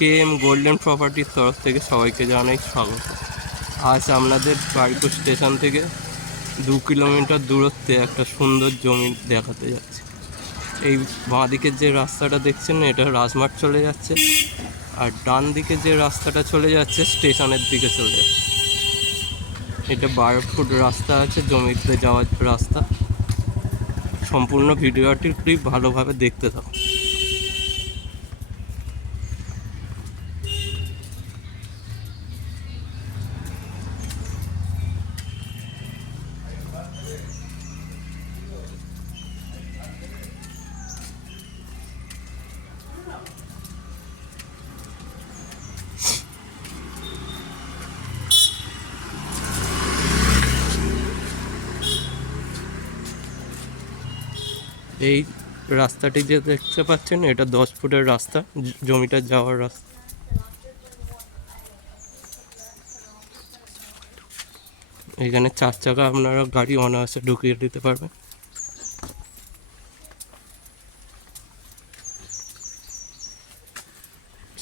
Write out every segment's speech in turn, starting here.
KM golden প্রপার্টির তরফ থেকে সবাইকে জানাই স্বাগত। আজ আপনাদের বারুইপুর স্টেশন থেকে 2 কিলোমিটার দূরত্বে একটা সুন্দর জমি দেখাতে যাচ্ছে। এই বাঁ দিকের যে রাস্তাটা দেখছেন এটা রাজমাঠ চলে যাচ্ছে, আর ডান দিকে যে রাস্তাটা চলে যাচ্ছে স্টেশনের দিকে চলে যাচ্ছে। এটা 12 ফুট রাস্তা আছে, জমিতে যাওয়ার রাস্তা। সম্পূর্ণ ভিডিওটি খুব ভালোভাবে দেখতে থাকুন। এই রাস্তাটি যে দেখতে পাচ্ছেন এটা 10 ফুটের রাস্তা, জমিটা যাওয়ার রাস্তা। এখানে 4 চাকা আপনারা গাড়ি অনায়াসে ঢুকিয়ে দিতে পারবেন।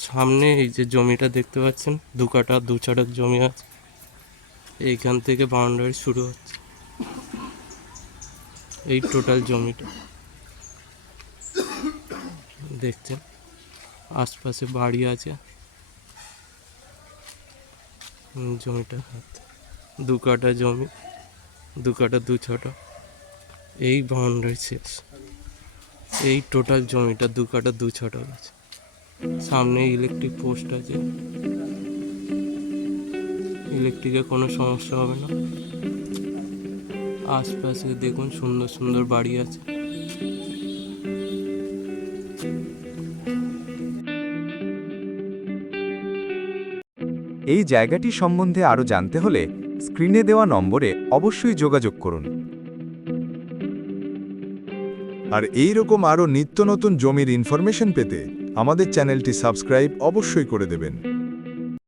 সামনে এই যে জমিটা দেখতে পাচ্ছেন 2 কাঠা 2 ছটাক জমি আছে। এইখান থেকে বাউন্ডারি শুরু হচ্ছে, এই টোটাল জমিটা দেখছেন। আশপাশে বাড়ি আছে। জমিটা 2 কাঠা জমি, 2 কাঠা 2 ছটা, এই বাউন্ডারি শেষ। এই টোটাল জমিটা 2 কাঠা 2 ছটা আছে। সামনে ইলেকট্রিক পোস্ট আছে, ইলেকট্রিকের কোনো সমস্যা হবে না। আশপাশে দেখুন সুন্দর সুন্দর বাড়ি আছে। এই জায়গাটি সম্বন্ধে আরও জানতে হলে স্ক্রিনে দেওয়া নম্বরে অবশ্যই যোগাযোগ করুন। আর এই রকম আরও নিত্য নতুন জমির ইনফরমেশন পেতে আমাদের চ্যানেলটি সাবস্ক্রাইব অবশ্যই করে দেবেন।